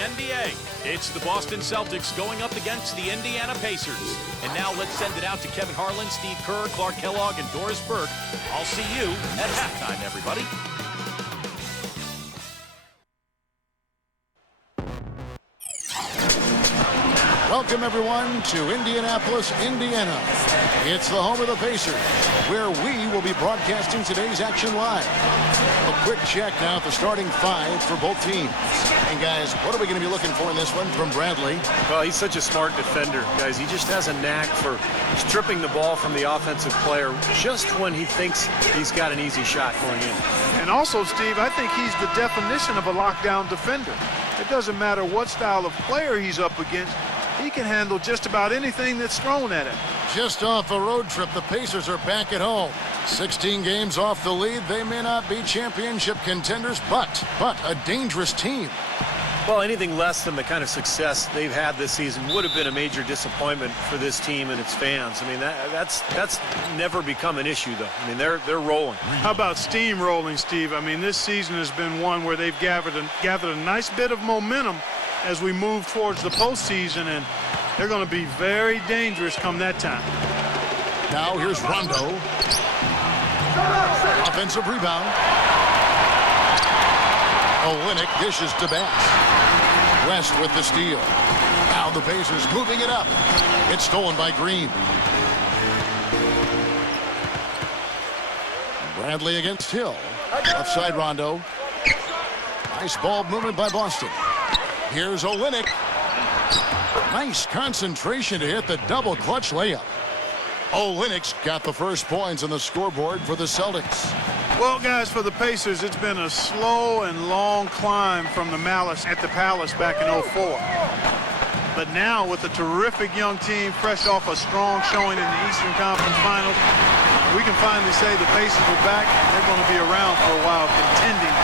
NBA. It's the Boston Celtics going up against the Indiana Pacers. And now let's send it out to Kevin Harlan, Steve Kerr, Clark Kellogg, and Doris Burke. I'll see you at halftime, everybody. Welcome, everyone, to Indianapolis, Indiana. It's the home of the Pacers, where we will be broadcasting today's action live. A quick check now at the starting five for both teams. And, guys, what are we going to be looking for in this one from Bradley? Well, he's such a smart defender, guys. He just has a knack for stripping the ball from the offensive player just when he thinks he's got an easy shot going in. And also, Steve, I think he's the definition of a lockdown defender. It doesn't matter what style of player he's up against. He can handle just about anything that's thrown at him. Just off a road trip, the Pacers are back at home. 16 games off the lead. They may not be championship contenders, but a dangerous team. Well, anything less than the kind of success they've had this season would have been a major disappointment for this team and its fans. I mean, that's never become an issue, though. I mean, they're rolling. How about steamrolling, Steve? I mean, this season has been one where they've gathered a nice bit of momentum as we move towards the postseason, and they're going to be very dangerous come that time. Now here's Rondo. Offensive rebound. Olynyk dishes to Bass. West with the steal. Now the Pacers moving it up. It's stolen by Green. Bradley against Hill. Left side Rondo. Nice ball movement by Boston. Here's Olynyk. Nice concentration to hit the double clutch layup. Olynyk's got the first points on the scoreboard for the Celtics. Well, guys, for the Pacers, it's been a slow and long climb from the Malice at the Palace back in '04. But now, with a terrific young team fresh off a strong showing in the Eastern Conference Finals, we can finally say the Pacers are back, and they're going to be around for a while contending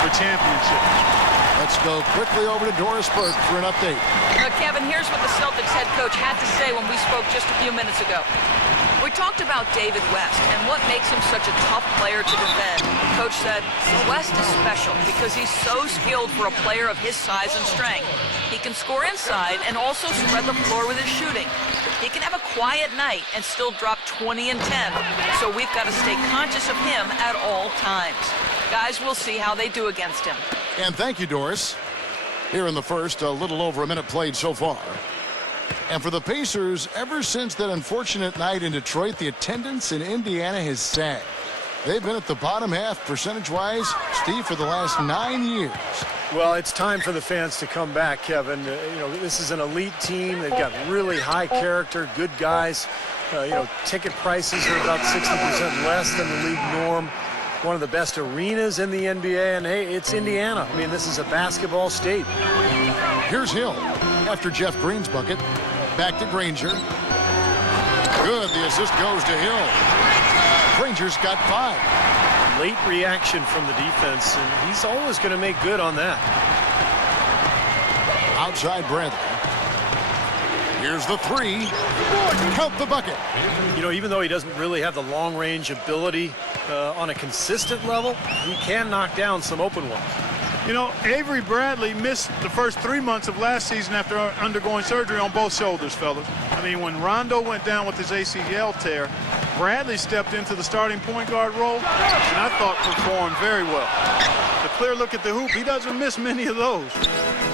for championships. Let's go quickly over to Doris Burke for an update. Kevin, here's what the Celtics head coach had to say when we spoke just a few minutes ago. We talked about David West and what makes him such a tough player to defend. The coach said, West is special because he's so skilled for a player of his size and strength. He can score inside and also spread the floor with his shooting. He can have a quiet night and still drop 20 and 10, so we've got to stay conscious of him at all times. Guys, we'll see how they do against him. And thank you, Doris. Here in the first, a little over a minute played so far. And for the Pacers, ever since that unfortunate night in Detroit, the attendance in Indiana has sagged. They've been at the bottom half percentage-wise, Steve, for the last 9 years. Well, it's time for the fans to come back, Kevin. This is an elite team. They've got really high character, good guys. Ticket prices are about 60% less than the league norm. One of the best arenas in the NBA, and hey, it's Indiana. I mean, this is a basketball state. Here's Hill after Jeff Green's bucket. Back to Granger. Good, the assist goes to Hill. Granger's got 5. Late reaction from the defense, and he's always going to make good on that. Outside Bradley. Here's the 3. Count the bucket. Even though he doesn't really have the long-range ability on a consistent level, he can knock down some open ones. Avery Bradley missed the first 3 months of last season after undergoing surgery on both shoulders, fellas. I mean, when Rondo went down with his ACL tear, Bradley stepped into the starting point guard role, and I thought performed very well. The clear look at the hoop, he doesn't miss many of those.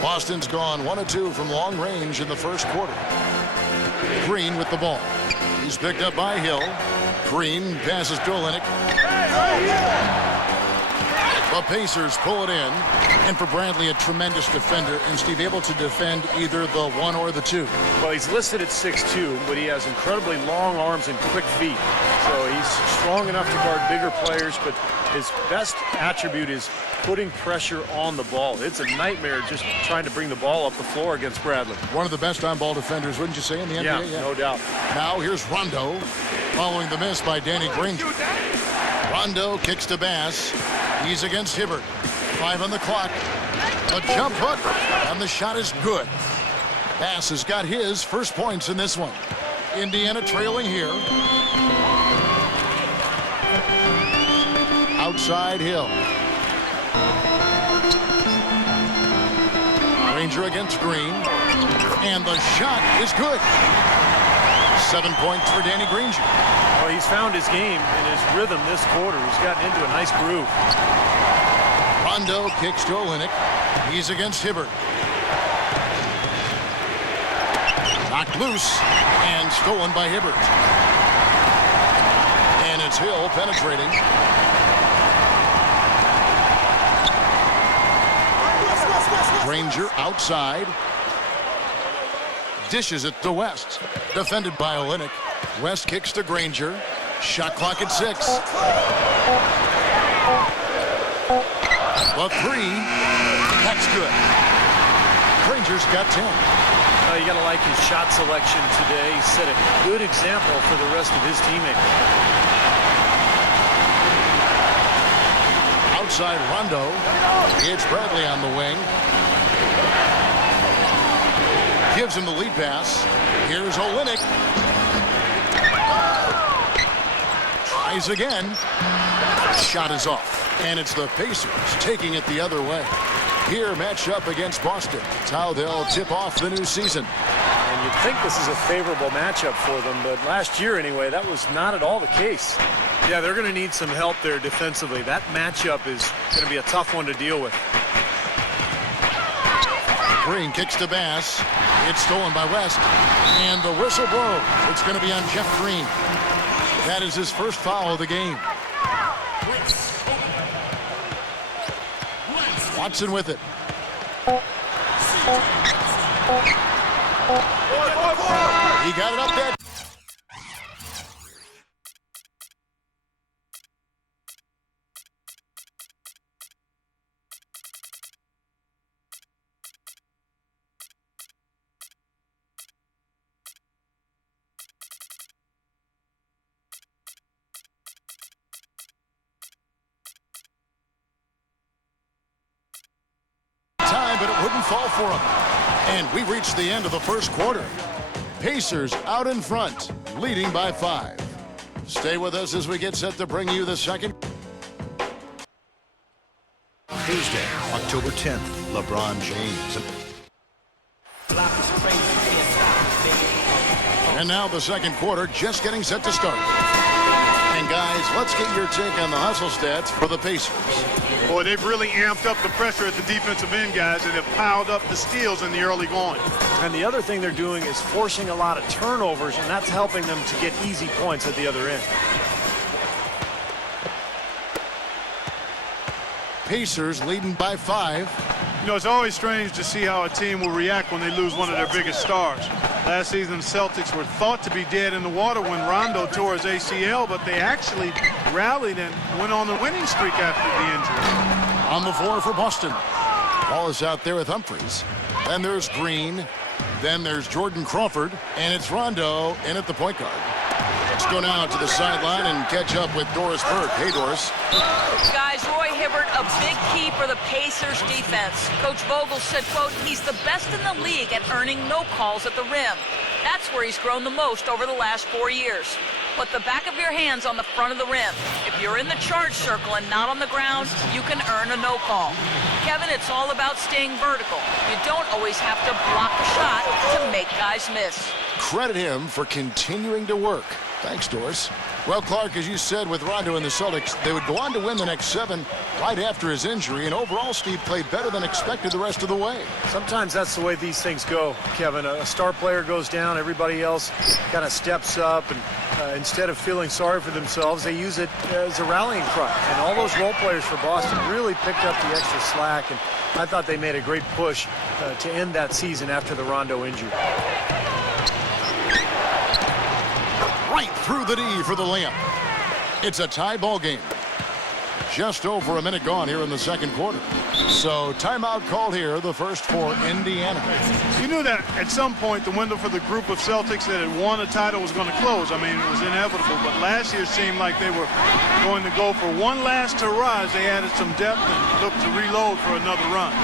Boston's gone 1 of 2 from long range in the first quarter. Green with the ball. He's picked up by Hill. Green passes to Olynyk. The Pacers pull it in. And for Bradley, a tremendous defender. And Steve, able to defend either the 1 or the 2. Well, he's listed at 6'2", but he has incredibly long arms and quick feet. So he's strong enough to guard bigger players, but his best attribute is putting pressure on the ball. It's a nightmare just trying to bring the ball up the floor against Bradley. One of the best on-ball defenders, wouldn't you say, in the NBA? Yeah, no doubt. Now here's Rondo, following the miss by Danny Granger. Rondo kicks to Bass. He's against Hibbert. 5 on the clock. A jump hook, and the shot is good. Bass has got his first points in this one. Indiana trailing here. Outside Hill. Granger against Green. And the shot is good. 7 points for Danny Granger. Well, he's found his game and his rhythm this quarter. He's gotten into a nice groove. Rondo kicks to Olynyk. He's against Hibbert. Knocked loose and stolen by Hibbert. And it's Hill penetrating. Granger outside. Dishes it to West. Defended by Olynyk. West kicks to Granger. Shot clock at 6. The 3. That's good. Granger's got 10. You got to like his shot selection today. He set a good example for the rest of his teammates. Outside Rondo. It's Bradley on the wing. Gives him the lead pass. Here's Olynyk. Tries again. Shot is off. And it's the Pacers taking it the other way. Here, matched up against Boston. It's how they'll tip off the new season. And you'd think this is a favorable matchup for them, but last year anyway, that was not at all the case. Yeah, they're going to need some help there defensively. That matchup is going to be a tough one to deal with. Green kicks to Bass. It's stolen by West. And the whistle blows. It's going to be on Jeff Green. That is his first foul of the game. Watson with it. He got it up there. But it wouldn't fall for him. And we reached the end of the first quarter. Pacers out in front, leading by 5. Stay with us as we get set to bring you the second. Tuesday, October 10th, LeBron James. And now the second quarter just getting set to start. And guys, let's get your take on the hustle stats for the Pacers. Boy, they've really amped up the pressure at the defensive end, guys, and have piled up the steals in the early going. And the other thing they're doing is forcing a lot of turnovers, and that's helping them to get easy points at the other end. Pacers leading by 5. You know, it's always strange to see how a team will react when they lose one of their biggest stars. Last season, the Celtics were thought to be dead in the water when Rondo tore his ACL, but they actually rallied and went on the winning streak after the injury. On the floor for Boston. Ball is out there with Humphries. Then there's Green. Then there's Jordan Crawford. And it's Rondo in at the point guard. Let's go now to the sideline and catch up with Doris Burke. Hey, Doris. Guys, Roy Hibbert, a big key for the Pacers defense. Coach Vogel said, quote, he's the best in the league at earning no calls at the rim. That's where he's grown the most over the last 4 years. Put the back of your hands on the front of the rim. If you're in the charge circle and not on the ground, you can earn a no call. Kevin, it's all about staying vertical. You don't always have to block a shot to make guys miss. Credit him for continuing to work. Thanks, Doris. Well, Clark, as you said, with Rondo and the Celtics, they would go on to win the next 7 right after his injury, and overall, Steve played better than expected the rest of the way. Sometimes that's the way these things go, Kevin. A star player goes down, everybody else kind of steps up, and instead of feeling sorry for themselves, they use it as a rallying cry. And all those role players for Boston really picked up the extra slack, and I thought they made a great push to end that season after the Rondo injury. Right through the D for the layup. It's a tie ball game. Just over a minute gone here in the second quarter. So timeout called here, the first for Indiana. You knew that at some point the window for the group of Celtics that had won a title was going to close. I mean, it was inevitable. But last year seemed like they were going to go for one last hurrah as they added some depth and looked to reload for another run.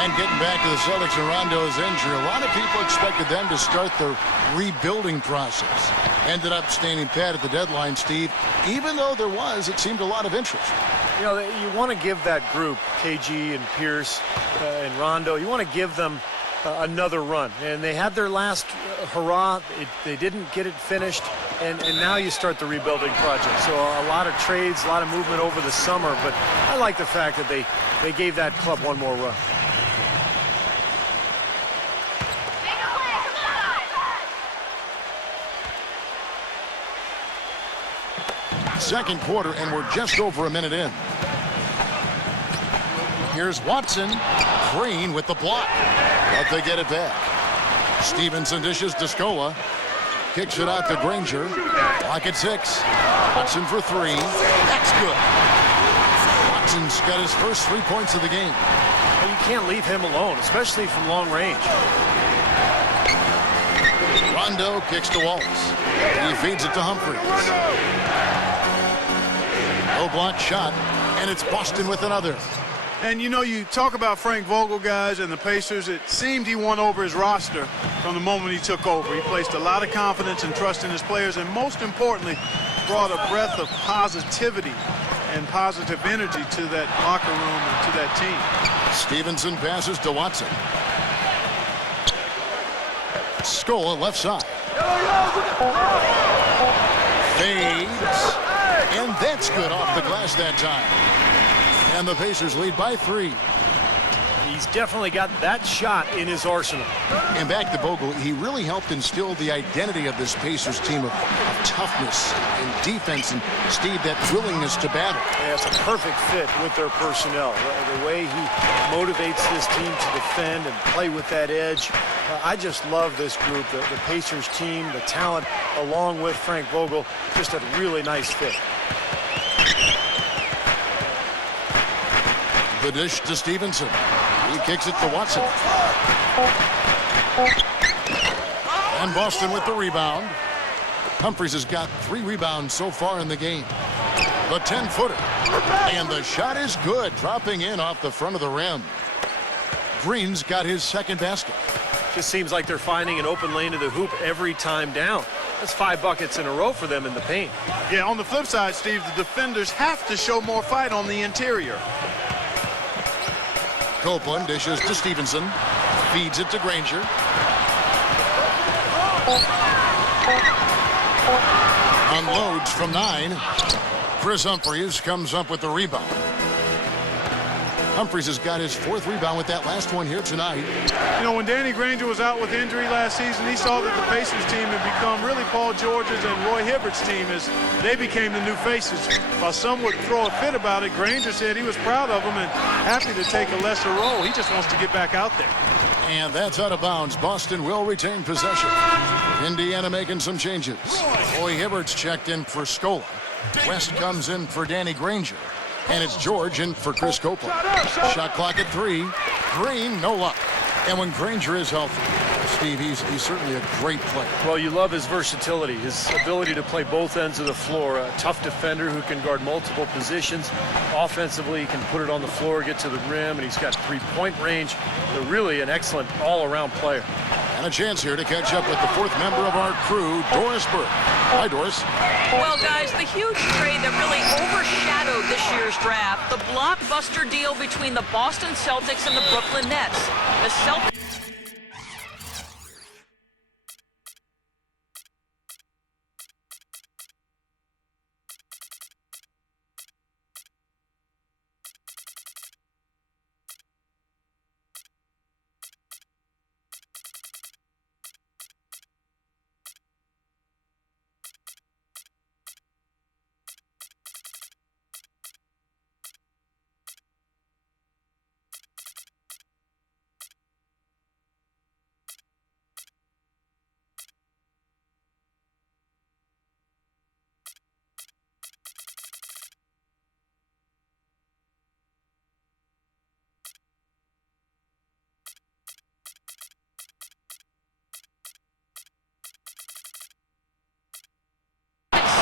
And getting back to the Celtics and Rondo's injury, a lot of people expected them to start the rebuilding process. Ended up standing pat at the deadline, Steve. Even though there was, it seemed, a lot of interest. You know, you want to give that group, KG and Pierce and Rondo, you want to give them another run. And they had their last hurrah. They didn't get it finished, and now you start the rebuilding project. So a lot of trades, a lot of movement over the summer, but I like the fact that they gave that club one more run. Second quarter, and we're just over a minute in. Here's Watson. Green with the block, but they get it back. Stevenson dishes to Scola. Kicks it out to Granger. Clock at 6. Watson for 3. That's good. Watson's got his first 3 points of the game. And you can't leave him alone, especially from long range. Rondo kicks to Waltz. He feeds it to Humphries. No block shot, and it's Boston with another. And you know, you talk about Frank Vogel, guys, and the Pacers. It seemed he won over his roster from the moment he took over. He placed a lot of confidence and trust in his players, and most importantly, brought a breath of positivity and positive energy to that locker room and to that team. Stevenson passes to Watson. Scola left side. Fades. And that's good off the glass that time. And the Pacers lead by 3. He's definitely got that shot in his arsenal. And back to Vogel, he really helped instill the identity of this Pacers team of toughness and defense, and Steve, that willingness to battle. Yeah, it's a perfect fit with their personnel. The way he motivates this team to defend and play with that edge. I just love this group, the Pacers team, the talent, along with Frank Vogel. Just a really nice fit. The dish to Stevenson. He kicks it to Watson. And Boston with the rebound. Humphries has got 3 rebounds so far in the game. The 10-footer. And the shot is good, dropping in off the front of the rim. Green's got his second basket. Just seems like they're finding an open lane to the hoop every time down. That's 5 buckets in a row for them in the paint. Yeah, on the flip side, Steve, the defenders have to show more fight on the interior. Copeland dishes to Stevenson. Feeds it to Granger. Unloads from 9. Chris Humphries comes up with the rebound. Humphries has got his 4th rebound with that last one here tonight. You know, when Danny Granger was out with injury last season, he saw that the Pacers team had become really Paul George's and Roy Hibbert's team as they became the new faces. While some would throw a fit about it, Granger said he was proud of them and happy to take a lesser role. He just wants to get back out there. And that's out of bounds. Boston will retain possession. Indiana making some changes. Roy Hibbert's checked in for Scola. West comes in for Danny Granger. And it's George in for Chris Copeland. Shot clock at 3. Green, no luck. And when Granger is healthy, Steve, he's certainly a great player. Well, you love his versatility, his ability to play both ends of the floor. A tough defender who can guard multiple positions. Offensively, he can put it on the floor, get to the rim, and he's got 3-point range. They're really an excellent all-around player. And a chance here to catch up with the 4th member of our crew, Doris Burke. Hi, Doris. Well, guys, the huge trade that really overshadowed this year's draft, the blockbuster deal between the Boston Celtics and the Brooklyn Nets. The Celtics...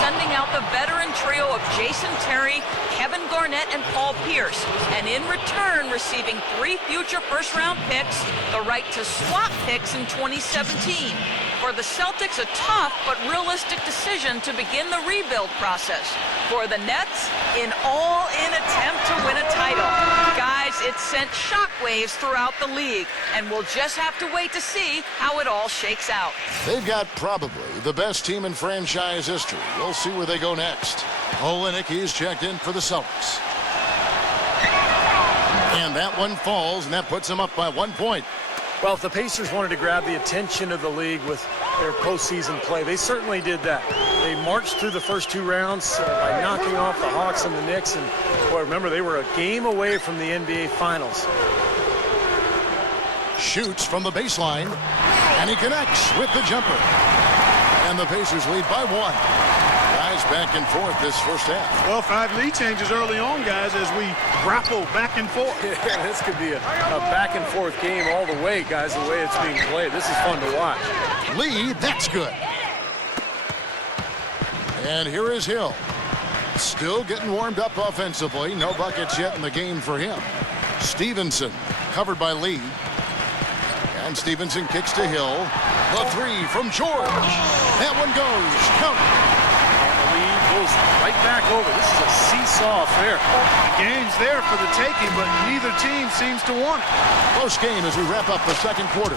sending out the veteran trio of Jason Terry, Kevin Garnett, and Paul Pierce, and in return receiving 3 future first-round picks, the right to swap picks in 2017. For the Celtics, a tough but realistic decision to begin the rebuild process. For the Nets, an all-in attempt to win a title. Guys, it sent shockwaves throughout the league, and we'll just have to wait to see how it all shakes out. They've got probably the best team in franchise history. We'll see where they go next. Olenek, he's checked in for the Celtics. And that one falls, and that puts them up by 1 point. Well, if the Pacers wanted to grab the attention of the league with their postseason play, they certainly did that. They marched through the first 2 rounds by knocking off the Hawks and the Knicks. And, boy, remember, they were a game away from the NBA Finals. Shoots from the baseline, and he connects with the jumper. And the Pacers lead by 1. Guys back and forth this first half. Well, 5 lead changes early on, guys, as we grapple back and forth. Yeah, this could be a back and forth game all the way, guys, the way it's being played. This is fun to watch. Lee, that's good. And here is Hill. Still getting warmed up offensively. No buckets yet in the game for him. Stevenson covered by Lee. And Stevenson kicks to Hill. The 3 from George. That one goes. Count. Goes right back over. This is a seesaw affair. The game's there for the taking, but neither team seems to want it. Close game as we wrap up the second quarter.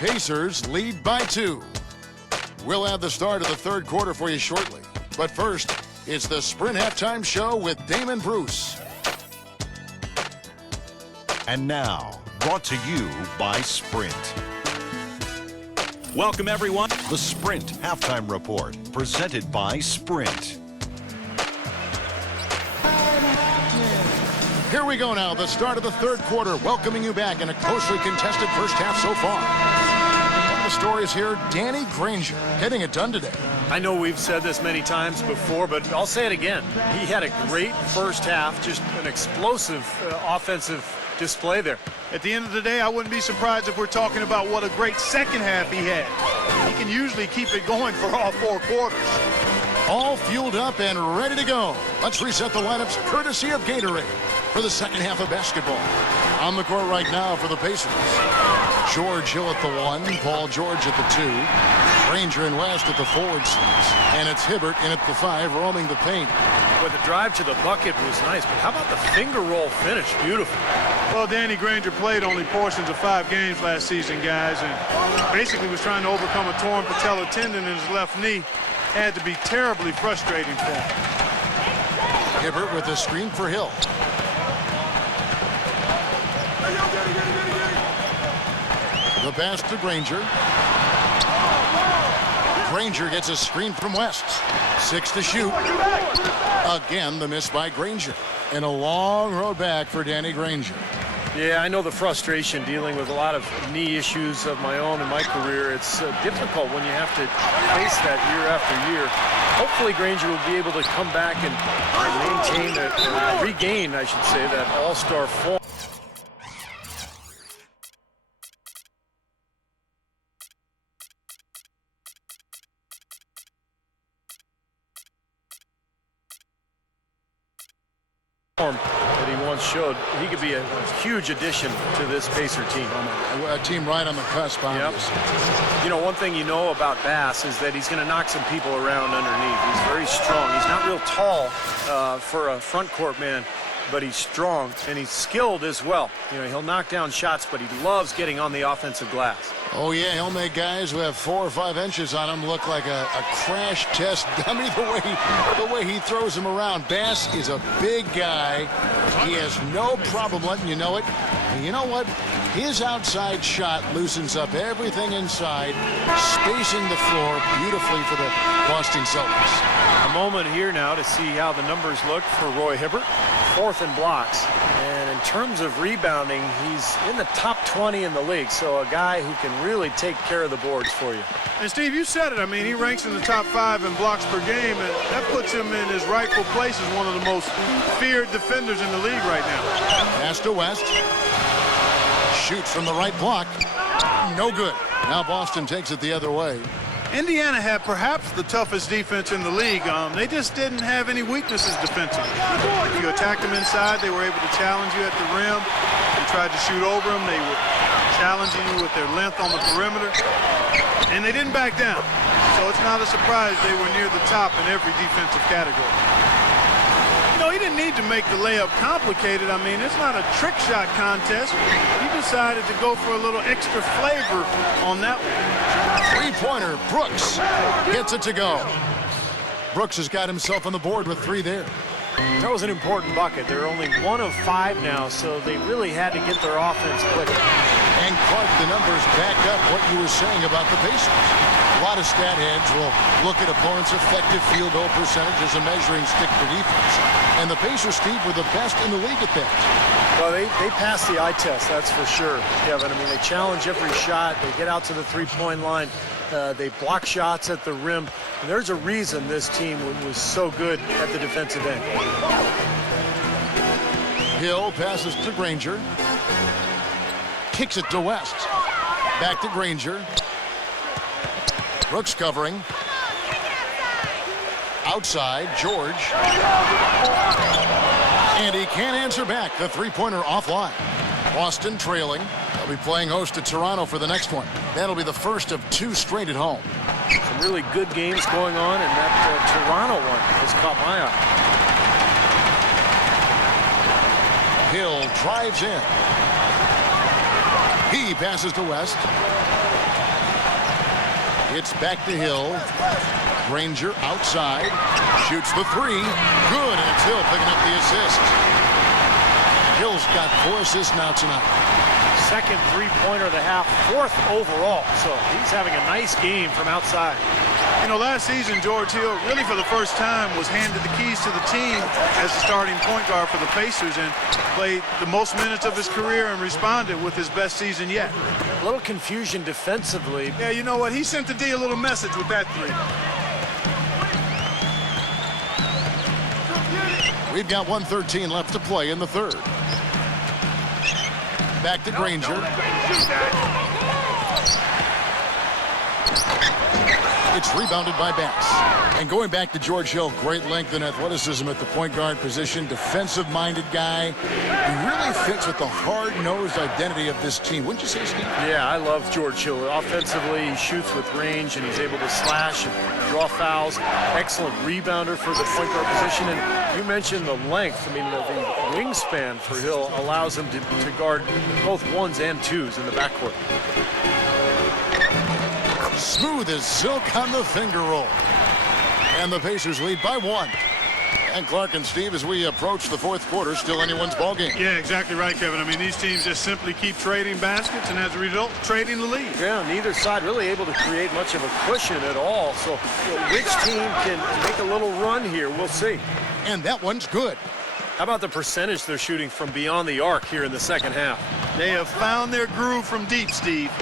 Pacers lead by 2. We'll have the start of the third quarter for you shortly. But first, it's the Sprint Halftime Show with Damon Bruce. And now, brought to you by Sprint. Welcome, everyone. The Sprint Halftime Report, presented by Sprint. Here we go now, the start of the third quarter, welcoming you back in a closely contested first half so far. One of the stories here, Danny Granger getting it done today. I know we've said this many times before, but I'll say it again. He had a great first half, just an explosive offensive display there. At the end of the day, I wouldn't be surprised if we're talking about what a great second half he had. He can usually keep it going for all 4 quarters. All fueled up and ready to go. Let's reset the lineups courtesy of Gatorade for the second half of basketball. On the court right now for the Pacers. George Hill at the 1, Paul George at the 2, Granger and West at the forward seats, and it's Hibbert in at the 5 roaming the paint. But the drive to the bucket was nice, but how about the finger roll finish? Beautiful. Well, Danny Granger played only portions of 5 games last season, guys, and basically was trying to overcome a torn patella tendon in his left knee. Had to be terribly frustrating for him. Hibbert with a screen for Hill. The pass to Granger. Granger gets a screen from West. 6 to shoot. Again, the miss by Granger. And a long road back for Danny Granger. Yeah, I know the frustration dealing with a lot of knee issues of my own in my career. It's difficult when you have to face that year after year. Hopefully Granger will be able to come back and maintain, regain, I should say, that all-star form. That he once showed. He could be a huge addition to this Pacer team. A team right on the cusp, obviously. Yep. You know, one thing you know about Bass is that he's going to knock some people around underneath. He's very strong. He's not real tall for a front court man, but he's strong and he's skilled as well. You know, he'll knock down shots, but he loves getting on the offensive glass. Oh, yeah, he'll make guys who have 4 or 5 inches on him look like a crash test dummy the way he throws them around. Bass is a big guy. He has no problem letting you know it. And you know what? His outside shot loosens up everything inside, spacing the floor beautifully for the Boston Celtics. A moment here now to see how the numbers look for Roy Hibbert. 4th in blocks. And in terms of rebounding, he's in the top 20 in the league. So a guy who can really take care of the boards for you. And Steve, you said it. I mean, he ranks in the top 5 in blocks per game, and that puts him in his rightful place as one of the most feared defenders in the league right now. Pass to West. Shoots from the right block. No good. Now Boston takes it the other way. Indiana had perhaps the toughest defense in the league. They just didn't have any weaknesses defensively. If you attacked them inside, they were able to challenge you at the rim. You tried to shoot over them. They were challenging you with their length on the perimeter. And they didn't back down. So it's not a surprise they were near the top in every defensive category. You know, he didn't need to make the layup complicated. I mean, it's not a trick shot contest. He decided to go for a little extra flavor on that one. Three-pointer, Brooks gets it to go. Brooks has got himself on the board with 3 there. That was an important bucket. They're only 1 of 5 now, so they really had to get their offense clicking. And Clark, the numbers back up what you were saying about the Pacers. A lot of stat heads will look at opponents' effective field goal percentage as a measuring stick for defense. And the Pacers, Steve, were the best in the league at that. Well, they passed the eye test, that's for sure, Kevin. I mean, they challenge every shot. They get out to the three-point line. They block shots at the rim. And there's a reason this team was so good at the defensive end. Hill passes to Granger. Kicks it to West. Back to Granger. Brooks covering. Outside, George. And he can't answer back. The three-pointer offline. Boston trailing. They'll be playing host to Toronto for the next one. That'll be the first of 2 straight at home. Some really good games going on, and that Toronto one has caught my eye. Hill drives in. He passes to West. It's back to Hill. Granger outside. Shoots the 3. Good, and it's Hill picking up the assist. Hill's got 4 assists now tonight. Second three-pointer of the half, 4th overall. So he's having a nice game from outside. You know, last season, George Hill, really for the first time, was handed the keys to the team as the starting point guard for the Pacers and played the most minutes of his career and responded with his best season yet. A little confusion defensively. Yeah, you know what? He sent the D a little message with that 3. We've got 1:13 left to play in the third. Back to Granger. It's rebounded by Bass. And going back to George Hill, great length and athleticism at the point guard position. Defensive-minded guy. He really fits with the hard-nosed identity of this team. Wouldn't you say, Steve? Yeah, I love George Hill. Offensively, he shoots with range, and he's able to slash and draw fouls. Excellent rebounder for the point guard position. And you mentioned the length. I mean, the wingspan for Hill allows him to guard both 1s and 2s in the backcourt. Smooth as silk on the finger roll. And the Pacers lead by 1. And Clark and Steve, as we approach the 4th quarter, still anyone's ballgame. Yeah, exactly right, Kevin. I mean, these teams just simply keep trading baskets, and as a result, trading the lead. Yeah, neither side really able to create much of a cushion at all. So which team can make a little run here, we'll see. And that one's good. How about the percentage they're shooting from beyond the arc here in the second half? They have found their groove from deep, Steve.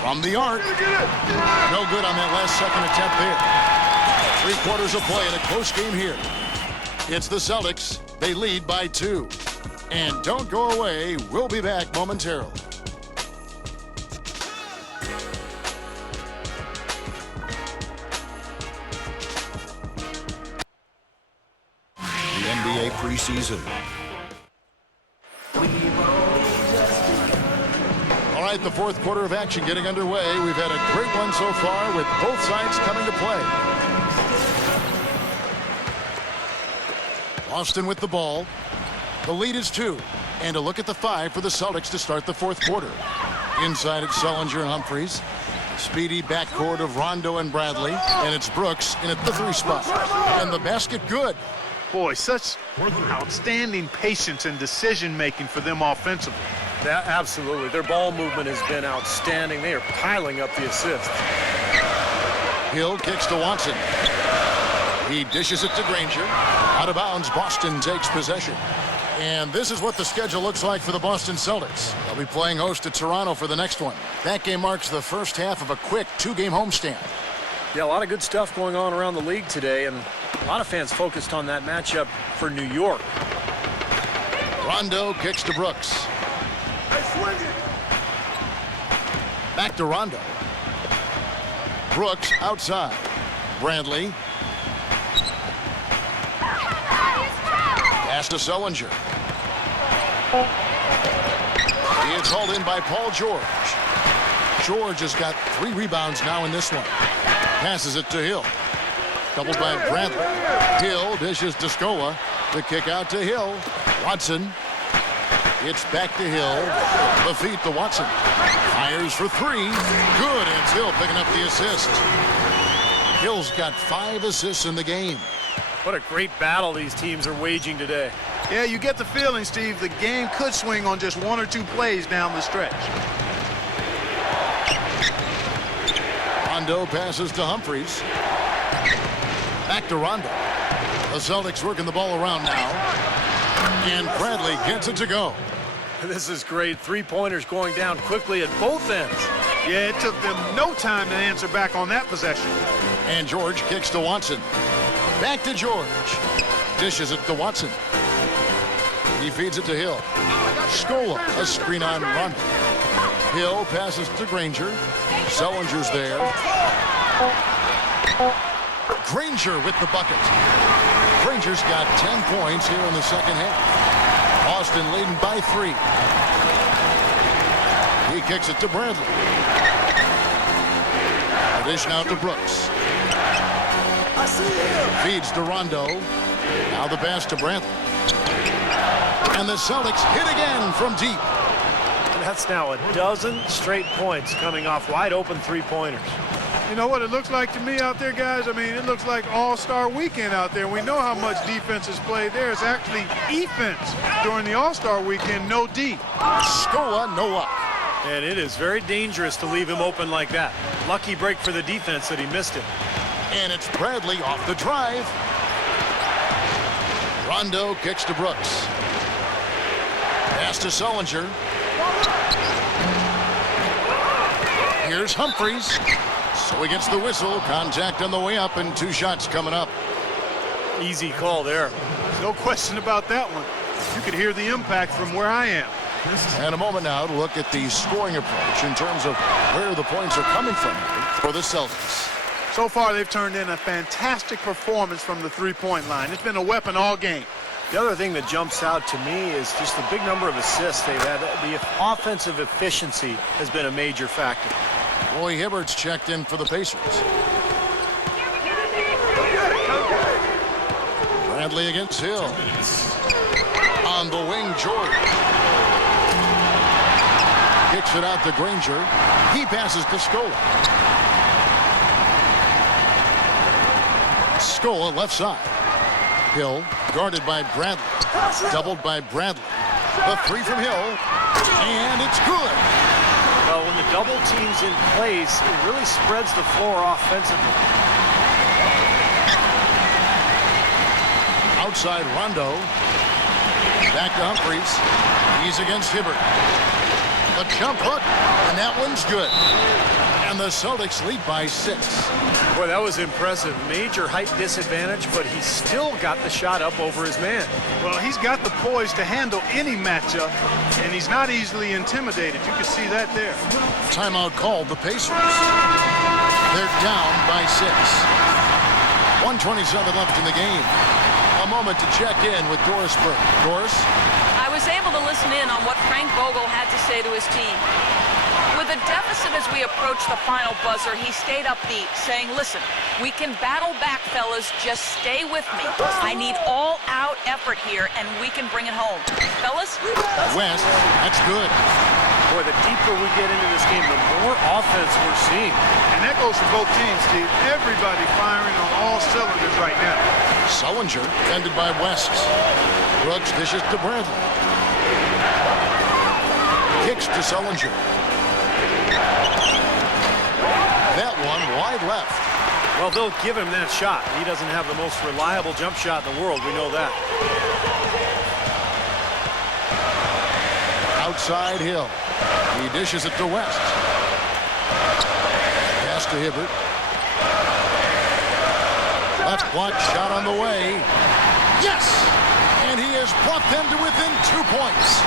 From the arc. No good on that last second attempt there. 3 quarters of play in a close game here. It's the Celtics. They lead by 2. And don't go away. We'll be back momentarily. The NBA preseason. All right, the 4th quarter of action getting underway. We've had a great one so far with both sides coming to play. Boston with the ball. The lead is 2. And a look at the 5 for the Celtics to start the 4th quarter. Inside it's Sellinger and Humphries. Speedy backcourt of Rondo and Bradley. And it's Brooks in at the 3 spot. And the basket good. Boy, such outstanding patience and decision-making for them offensively. Yeah, absolutely. Their ball movement has been outstanding. They are piling up the assists. Hill kicks to Watson. He dishes it to Granger. Out of bounds, Boston takes possession. And this is what the schedule looks like for the Boston Celtics. They'll be playing host to Toronto for the next one. That game marks the first half of a quick 2-game homestand. Yeah, a lot of good stuff going on around the league today, and a lot of fans focused on that matchup for New York. Rondo kicks to Brooks. Back to Rondo. Brooks outside. Bradley. Pass to Sullinger. It's hauled in by Paul George. George has got 3 rebounds now in this one. Passes it to Hill. Doubled by Bradley. Hill dishes to Scola. The kick out to Hill. Watson. It's back to Hill. The feed to Watson. Fires for 3. Good. And it's Hill picking up the assist. Hill's got 5 assists in the game. What a great battle these teams are waging today. Yeah, you get the feeling, Steve, the game could swing on just 1 or 2 plays down the stretch. Rondo passes to Humphries. Back to Rondo. The Celtics working the ball around now. And Bradley gets it to go. This is great. 3-pointers going down quickly at both ends. Yeah, it took them no time to answer back on that possession. And George kicks to Watson. Back to George. Dishes it to Watson. He feeds it to Hill. Scola, a screen on Rondo. Hill passes to Granger. Sullinger's there. Granger with the bucket. Granger's got 10 points here in the second half. Boston leading by 3. He kicks it to Bradley. Dish now to Brooks. Feeds to Rondo. Now the pass to Bradley. And the Celtics hit again from deep. That's now a dozen straight points coming off wide open 3-pointers. You know what it looks like to me out there, guys? I mean, it looks like All-Star Weekend out there. We know how much defense is played there. It's actually defense during the All-Star Weekend, no D. Scola, no up. And it is very dangerous to leave him open like that. Lucky break for the defense that he missed it. And it's Bradley off the drive. Rondo kicks to Brooks. Pass to Sullinger. Here's Humphries. So he gets the whistle. Contact on the way up and 2 shots coming up. Easy call there. No question about that one. You could hear the impact from where I am. And a moment now to look at the scoring approach in terms of where the points are coming from for the Celtics. So far, they've turned in a fantastic performance from the 3-point line. It's been a weapon all game. The other thing that jumps out to me is just the big number of assists they've had. The offensive efficiency has been a major factor. Roy Hibbert's checked in for the Pacers. Bradley against Hill. On the wing, George. Kicks it out to Granger. He passes to Scola. Scola left side. Hill guarded by Bradley. Doubled by Bradley. The 3 from Hill. And it's good. Well, when the double team's in place, it really spreads the floor offensively. Outside Rondo. Back to Humphries. He's against Hibbert. The jump hook, and that one's good. And the Celtics lead by 6. Boy, that was impressive. Major height disadvantage, but he still got the shot up over his man. Well, he's got the poise to handle any matchup, and he's not easily intimidated. You can see that there. Timeout called the Pacers. They're down by 6. 1:27 left in the game. A moment to check in with Doris Burke. Doris? I was able to listen in on what Frank Vogel had to say to his team. With a deficit as we approach the final buzzer, he stayed upbeat, saying, listen, we can battle back, fellas. Just stay with me. I need all-out effort here, and we can bring it home. Fellas? West, that's good. Boy, the deeper we get into this game, the more offense we're seeing. And that goes for both teams, Steve. Everybody firing on all cylinders right now. Sullinger, defended by West. Brooks dishes to Bradley. Kicks to Sullinger. That one wide left. Well, they'll give him that shot. He doesn't have the most reliable jump shot in the world. We know that. Outside Hill. He dishes it to West. Pass to Hibbert. Left block shot on the way. Yes! And he has brought them to within 2 points.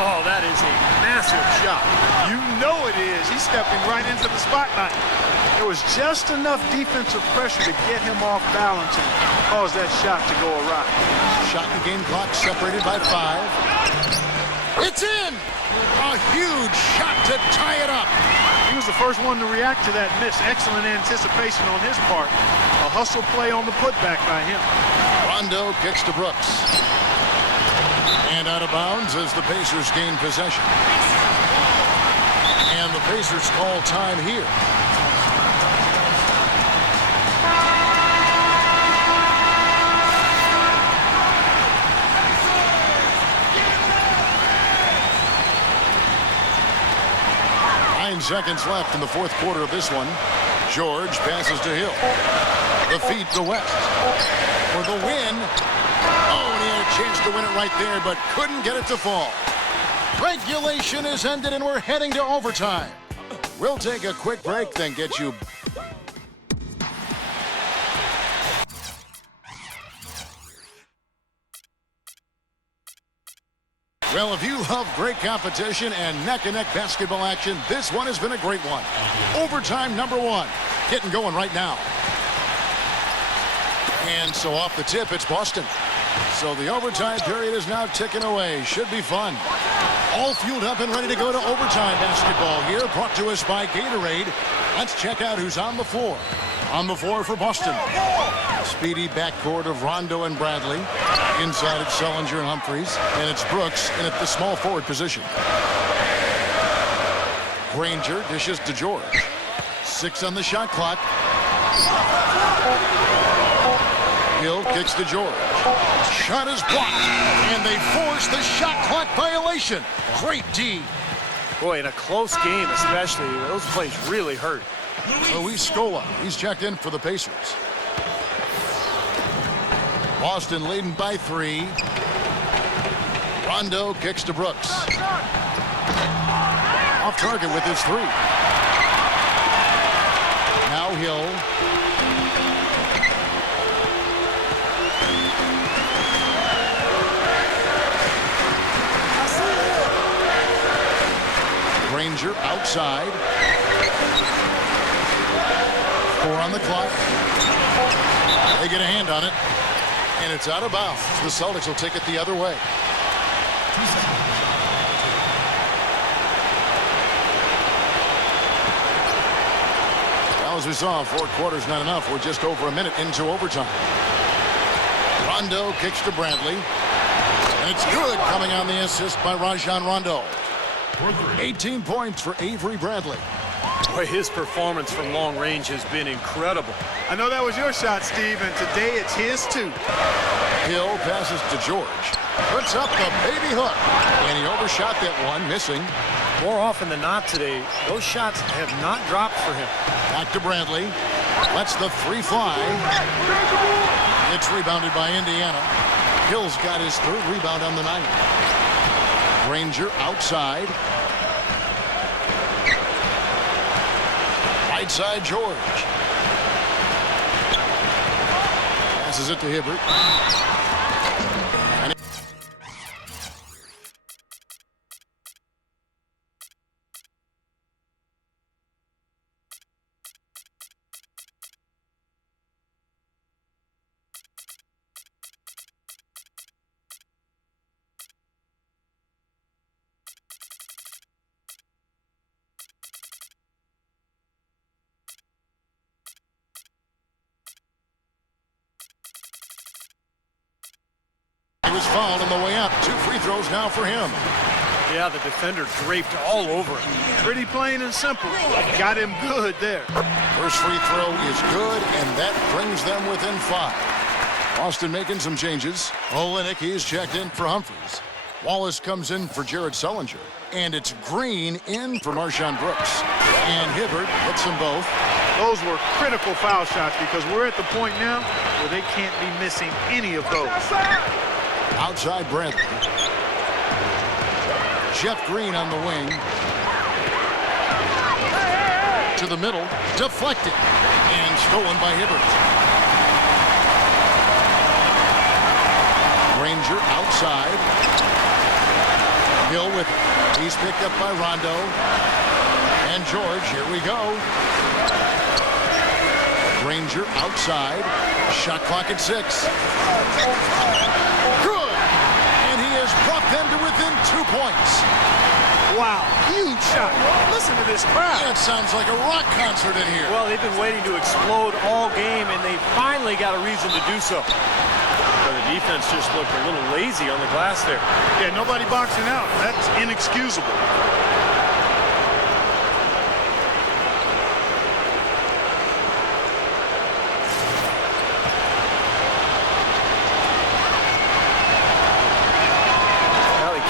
Oh, that is a massive shot. You know it is. He's stepping right into the spotlight. There was just enough defensive pressure to get him off balance and cause that shot to go awry. Shot in the game clock separated by 5. It's in! A huge shot to tie it up. He was the first one to react to that miss. Excellent anticipation on his part. A hustle play on the putback by him. Rondo kicks to Brooks. And out of bounds as the Pacers gain possession. And the Pacers call time here. Seconds left in the fourth quarter of this one. George passes to Hill. The feed to West for the win. Oh, and he had a chance to win it right there, but couldn't get it to fall. Regulation is ended, and we're heading to overtime. We'll take a quick break, then get you. Well, if you love great competition and neck-and-neck basketball action, this one has been a great one. Overtime number 1. Getting going right now. And so off the tip, it's Boston. So the overtime period is now ticking away. Should be fun. All fueled up and ready to go to overtime basketball here, brought to us by Gatorade. Let's check out who's on the floor. On the floor for Boston. Speedy backcourt of Rondo and Bradley. Inside it's Sullinger and Humphries. And it's Brooks in at the small forward position. Granger dishes to George. 6 on the shot clock. Hill kicks to George. Shot is blocked. And they force the shot clock violation. Great D. Boy, in a close game especially, those plays really hurt. Luis Scola, he's checked in for the Pacers. Boston leading by 3. Rondo kicks to Brooks. Off target with his 3. Now Hill. Granger outside. 4 on the clock. They get a hand on it. And it's out of bounds. The Celtics will take it the other way. Well, as we saw, 4 quarters not enough. We're just over a minute into overtime. Rondo kicks to Bradley. And it's good, coming on the assist by Rajon Rondo. 18 points for Avery Bradley. Boy, his performance from long range has been incredible. I know that was your shot, Steve, and today it's his too. Hill passes to George. Puts up the baby hook. And he overshot that one, missing. More often than not today, those shots have not dropped for him. Back to Bradley. Lets the 3 fly. It's rebounded by Indiana. Hill's got his 3rd rebound on the night. Granger outside. Right side, George. Passes it to Hibbert. And he was fouled on the way up. 2 free throws now for him. Yeah, the defender draped all over him. Pretty plain and simple. Got him good there. First free throw is good, and that brings them within 5. Boston making some changes. Olenek, he's checked in for Humphries. Wallace comes in for Jared Sullinger. And it's Green in for Marshawn Brooks. And Hibbert hits them both. Those were critical foul shots because we're at the point now where they can't be missing any of those. Outside Bradley. Jeff Green on the wing. To the middle. Deflected. And stolen by Hibbert. Granger outside. Hill with it. He's picked up by Rondo. And George, here we go. Granger outside. Shot clock at 6. Good. And he has brought them to within 2 points. Wow, huge shot. Listen to this crowd. It sounds like a rock concert in here. Well, they've been waiting to explode all game, and they finally got a reason to do so. Well, the defense just looked a little lazy on the glass there. Yeah, nobody boxing out. That's inexcusable.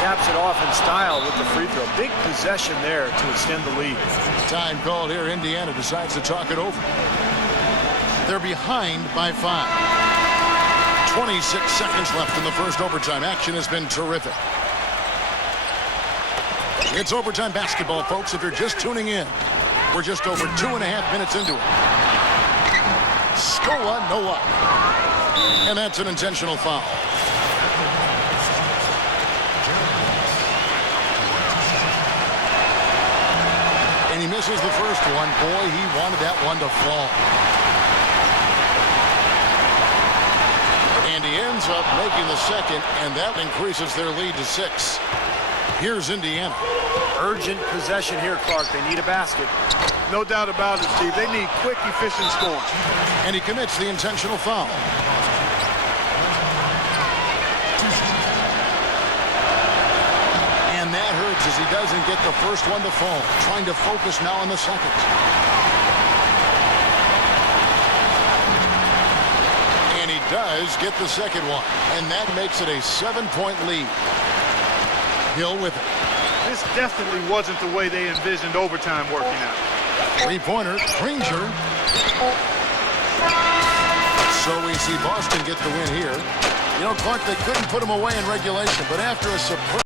Caps it off in style with the free throw. Big possession there to extend the lead. Time called here. Indiana decides to talk it over. They're behind by 5. 26 seconds left in the first overtime. Action has been terrific. It's overtime basketball, folks, if you're just tuning in. We're just over 2.5 minutes into it. Scola, no luck. And that's an intentional foul. And he misses the first one. Boy, he wanted that one to fall. And he ends up making the second, and that increases their lead to 6. Here's Indiana. Urgent possession here, Clark. They need a basket. No doubt about it, Steve. They need quick, efficient scoring. And he commits the intentional foul. And that hurts as he doesn't get the first one to fall. Trying to focus now on the second. And he does get the second one. And that makes it a 7-point lead. Hill with it. This definitely wasn't the way they envisioned overtime working out. Three-pointer, Granger. So we see Boston get the win here. You know, Clark, they couldn't put him away in regulation, but after a superb